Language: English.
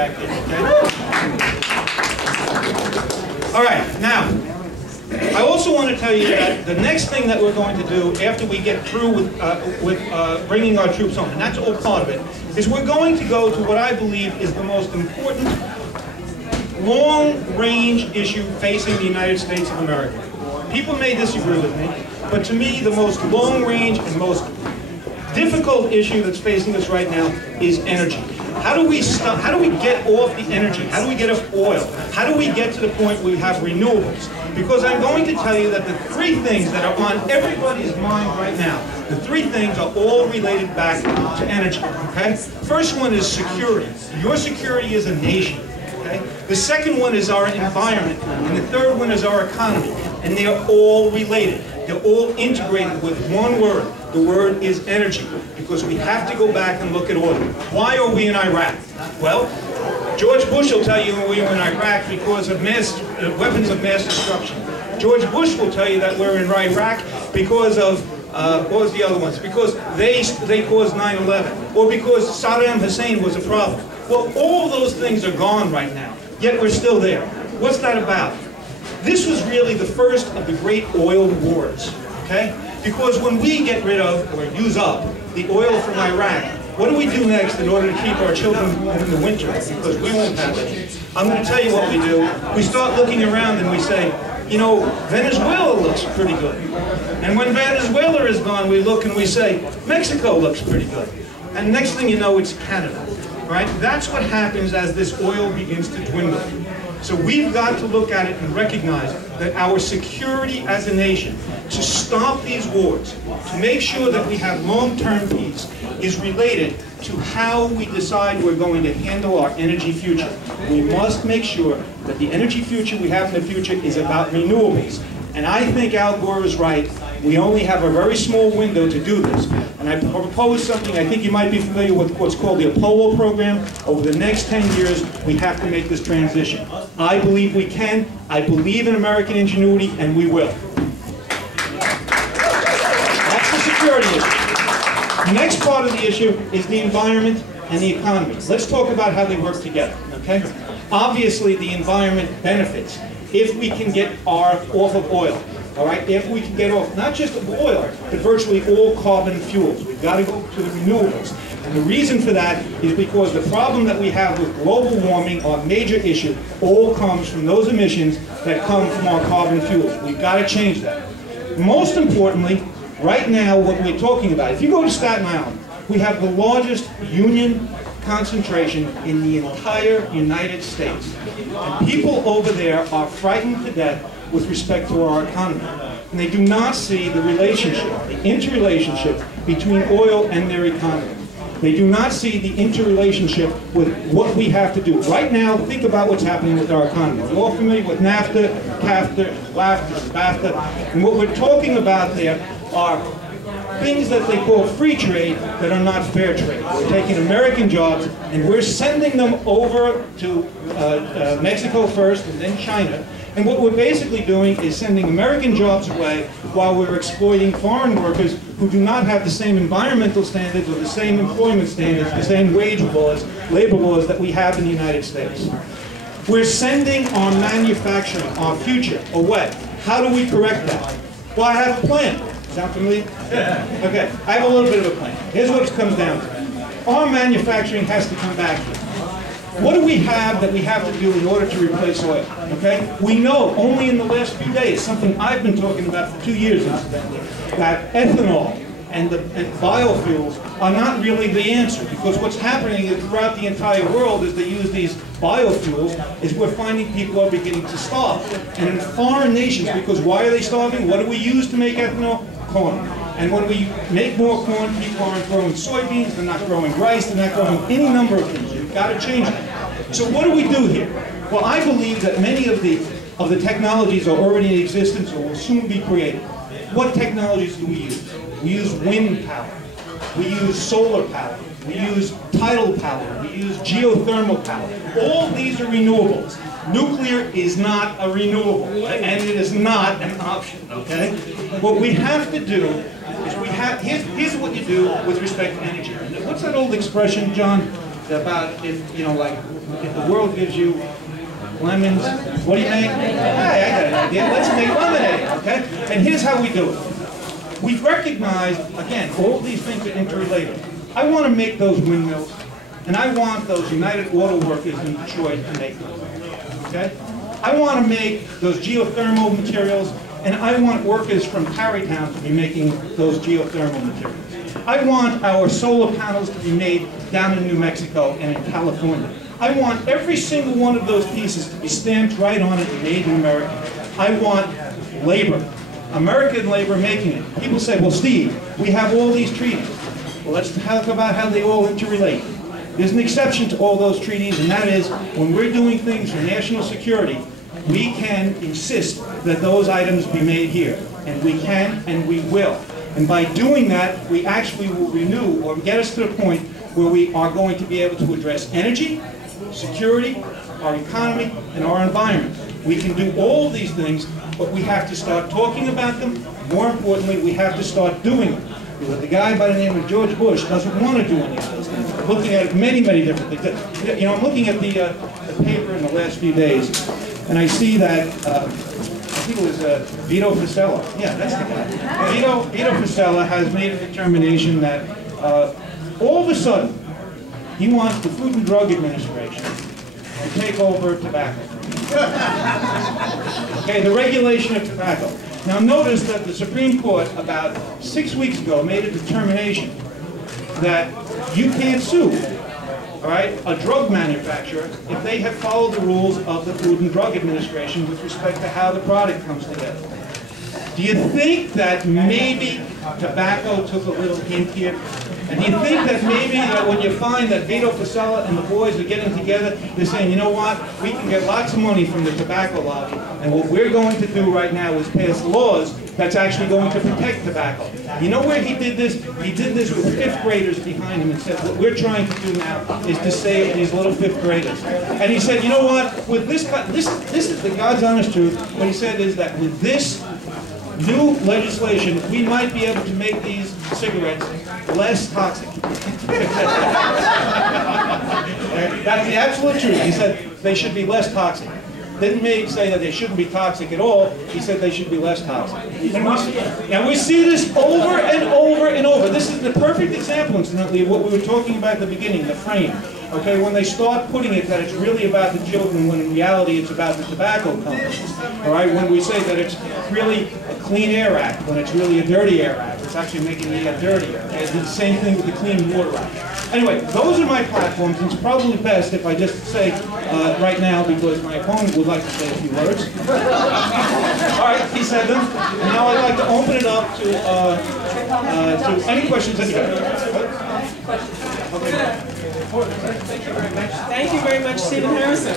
back there, okay? All right, now, I also want to tell you that the next thing that we're going to do after we get through with bringing our troops home, and that's all part of it, is we're going to go to what I believe is the most important long-range issue facing the United States of America. People may disagree with me, but to me the most long-range and most difficult issue that's facing us right now is energy. How do we stop? How do we get off the energy? How do we get off oil? How do we get to the point where we have renewables? Because I'm going to tell you that the three things that are on everybody's mind right now, the three things are all related back to energy, okay? First one is security. Your security as a nation, okay? The second one is our environment, and the third one is our economy, and they are all related. They're all integrated with one word. The word is energy, because we have to go back and look at oil. Why are we in Iraq? Well, George Bush will tell you we were in Iraq because of weapons of mass destruction. George Bush will tell you that we're in Iraq because of, what was the other ones? Because they caused 9/11, or because Saddam Hussein was a problem. Well, all those things are gone right now, yet we're still there. What's that about? This was really the first of the great oil wars, okay? Because when we get rid of, or use up, the oil from Iraq, what do we do next in order to keep our children home in the winter? Because we won't have it. I'm going to tell you what we do. We start looking around and we say, you know, Venezuela looks pretty good. And when Venezuela is gone, we look and we say, Mexico looks pretty good. And next thing you know, it's Canada, right? That's what happens as this oil begins to dwindle. So we've got to look at it and recognize that our security as a nation, to stop these wars, to make sure that we have long-term peace, is related to how we decide we're going to handle our energy future. We must make sure that the energy future we have in the future is about renewables. And I think Al Gore is right. We only have a very small window to do this. And I propose something, I think you might be familiar with what's called the Apollo program. Over the next 10 years, we have to make this transition. I believe we can. I believe in American ingenuity, and we will. That's the security issue. The next part of the issue is the environment and the economy. Let's talk about how they work together, okay? Obviously, the environment benefits if we can get off of oil, all right? If we can get off not just of oil, but virtually all carbon fuels. We've got to go to the renewables. And the reason for that is because the problem that we have with global warming, our major issue, all comes from those emissions that come from our carbon fuels. We've got to change that. Most importantly, right now, what we're talking about, if you go to Staten Island, we have the largest union concentration in the entire United States. And people over there are frightened to death with respect to our economy. And they do not see the relationship, the interrelationship between oil and their economy. They do not see the interrelationship with what we have to do. Right now, think about what's happening with our economy. We're all familiar with NAFTA, CAFTA, WAFTA, BAFTA. And what we're talking about there are things that they call free trade that are not fair trade. We're taking American jobs and we're sending them over to Mexico first and then China. And what we're basically doing is sending American jobs away while we're exploiting foreign workers who do not have the same environmental standards or the same employment standards, the same wage laws, labor laws that we have in the United States. We're sending our manufacturing, our future, away. How do we correct that? Well, I have a plan. Sound familiar? Yeah. Okay, I have a little bit of a plan. Here's what it comes down to. Our manufacturing has to come back here. What do we have that we have to do in order to replace oil? Okay? We know only in the last few days, something I've been talking about for 2 years incidentally, that ethanol and biofuels are not really the answer, because what's happening is throughout the entire world as they use these biofuels is we're finding people are beginning to starve. And in foreign nations, because why are they starving? What do we use to make ethanol? Corn. And when we make more corn, people aren't growing soybeans, they're not growing rice, they're not growing any number of things. We've got to change that. So what do we do here? Well, I believe that many of the technologies are already in existence or will soon be created. What technologies do we use? We use wind power. We use solar power. We use tidal power. We use geothermal power. All these are renewables. Nuclear is not a renewable, and it is not an option, okay? What we have to do is here's what you do with respect to energy. What's that old expression, John, about if, you know, like, If the world gives you lemons, what do you make? Hey, I got an idea. Let's make lemonade, okay? And here's how we do it. We've recognized, again, all these things are interrelated. I want to make those windmills, and I want those United Auto Workers in Detroit to make them, okay? I want to make those geothermal materials, and I want workers from Tarrytown to be making those geothermal materials. I want our solar panels to be made down in New Mexico and in California. I want every single one of those pieces to be stamped right on it and made in America. I want labor, American labor making it. People say, well, Steve, we have all these treaties. Well, let's talk about how they all interrelate. There's an exception to all those treaties, and that is when we're doing things for national security, we can insist that those items be made here. And we can, and we will. And by doing that, we actually will renew or get us to the point where we are going to be able to address energy, security, our economy, and our environment. We can do all of these things, but we have to start talking about them. More importantly, we have to start doing them. The guy by the name of George Bush doesn't want to do any of those things. I'm looking at many, many different things. You know, I'm looking at the paper in the last few days, and I see that, I think it was Vito Fossella. Yeah, that's the guy. Vito Fossella has made a determination that all of a sudden, he wants the Food and Drug Administration to take over tobacco. Okay, the regulation of tobacco. Now notice that the Supreme Court about 6 weeks ago made a determination that you can't sue, all right, a drug manufacturer if they have followed the rules of the Food and Drug Administration with respect to how the product comes together. Do you think that maybe tobacco took a little hint here? And do you think that maybe that when you find that Vito Fossella and the boys are getting together, they're saying, you know what, we can get lots of money from the tobacco lobby, and what we're going to do right now is pass laws that's actually going to protect tobacco. You know where he did this? He did this with 5th graders behind him and said, what we're trying to do now is to save these little 5th graders. And he said, you know what, with this is the God's honest truth. What he said is that with this new legislation, we might be able to make these cigarettes less toxic. That's the absolute truth. He said they should be less toxic. Didn't say that they shouldn't be toxic at all. He said they should be less toxic. And we see this over and over and over. This is the perfect example, incidentally, of what we were talking about at the beginning, the frame. Okay, when they start putting it that it's really about the children, when in reality it's about the tobacco companies. All right, when we say that it's really a Clean Air Act, when it's really a Dirty Air Act, it's actually making the air dirtier. Okay? It's the same thing with the Clean Water Act. Anyway, those are my platforms, and it's probably best if I just say right now, because my opponent would like to say a few words. All right, he said them. And now I'd like to open it up to any questions anybody. Okay. Thank you very much, Stephen Harrison.